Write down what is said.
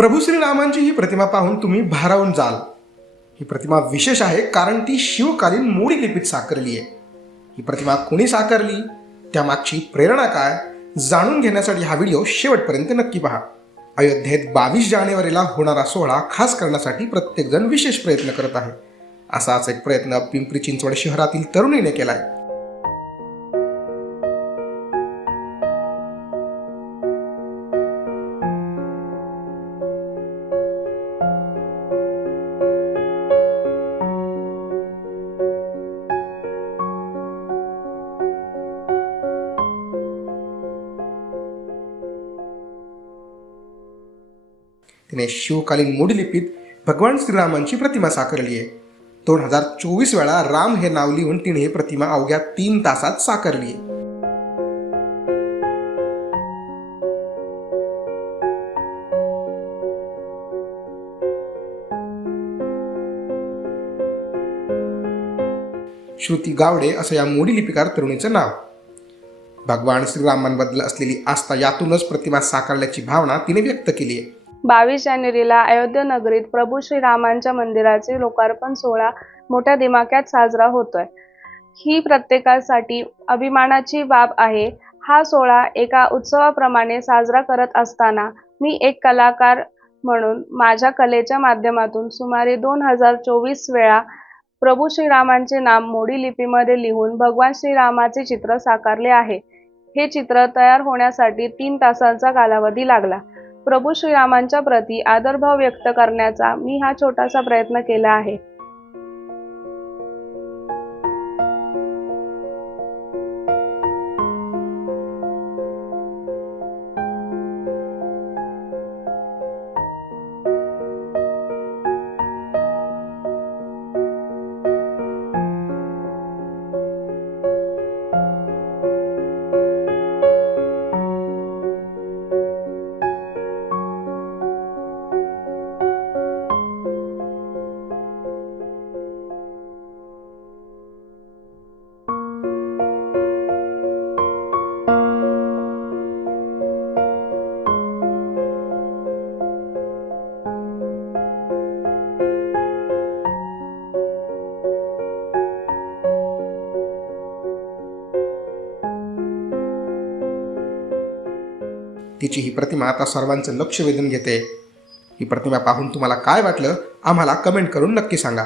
प्रभू श्रीरामांची ही प्रतिमा पाहून तुम्ही भारावून जाल. ही प्रतिमा विशेष आहे कारण ती शिवकालीन मोडी लिपीत साकारली आहे. ही प्रतिमा कोणी साकारली? त्यामागची प्रेरणा काय? जाणून घेण्यासाठी हा व्हिडिओ शेवटपर्यंत नक्की पहा. अयोध्येत बावीस जानेवारीला होणारा सोहळा खास करण्यासाठी प्रत्येकजण विशेष प्रयत्न करत आहे. असाच एक प्रयत्न पिंपरी चिंचवड शहरातील तरुणीने केला आहे तिने शिवकालीन मोडी लिपीत भगवान श्रीरामांची प्रतिमा साकारली आहे. दोन हजार चोवीस वेळा राम हे नाव लिहून तिने ही प्रतिमा अवघ्या तीन तासात साकारली आहे. श्रुती गावडे असं या मोडी लिपिकार तरुणीचं नाव. भगवान श्रीरामांबद्दल असलेली आस्था यातूनच प्रतिमा साकारल्याची भावना तिने व्यक्त केली आहे. बावीस जानेवारीला अयोध्या नगरीत प्रभू श्रीरामांच्या मंदिराचे लोकार्पण सोहळा मोठ्या दिमाक्यात साजरा होतोय. ही प्रत्येकासाठी अभिमानाची बाब आहे. हा सोहळा एका उत्सवाप्रमाणे साजरा करत असताना मी एक कलाकार म्हणून माझ्या कलेच्या माध्यमातून सुमारे दोन हजार चोवीस वेळा प्रभू श्रीरामांचे नाम मोडी लिपीमध्ये लिहून भगवान श्रीरामाचे चित्र साकारले आहे. हे चित्र तयार होण्यासाठी तीन तासांचा कालावधी लागला. प्रभू श्रीरामांच्या प्रती आदरभाव व्यक्त करण्याचा मी हा छोटासा प्रयत्न केला आहे. तिची ही प्रतिमा आता सर्वांचं लक्ष वेधून घेते. ही प्रतिमा पाहून तुम्हाला काय वाटलं आम्हाला कमेंट करून नक्की सांगा.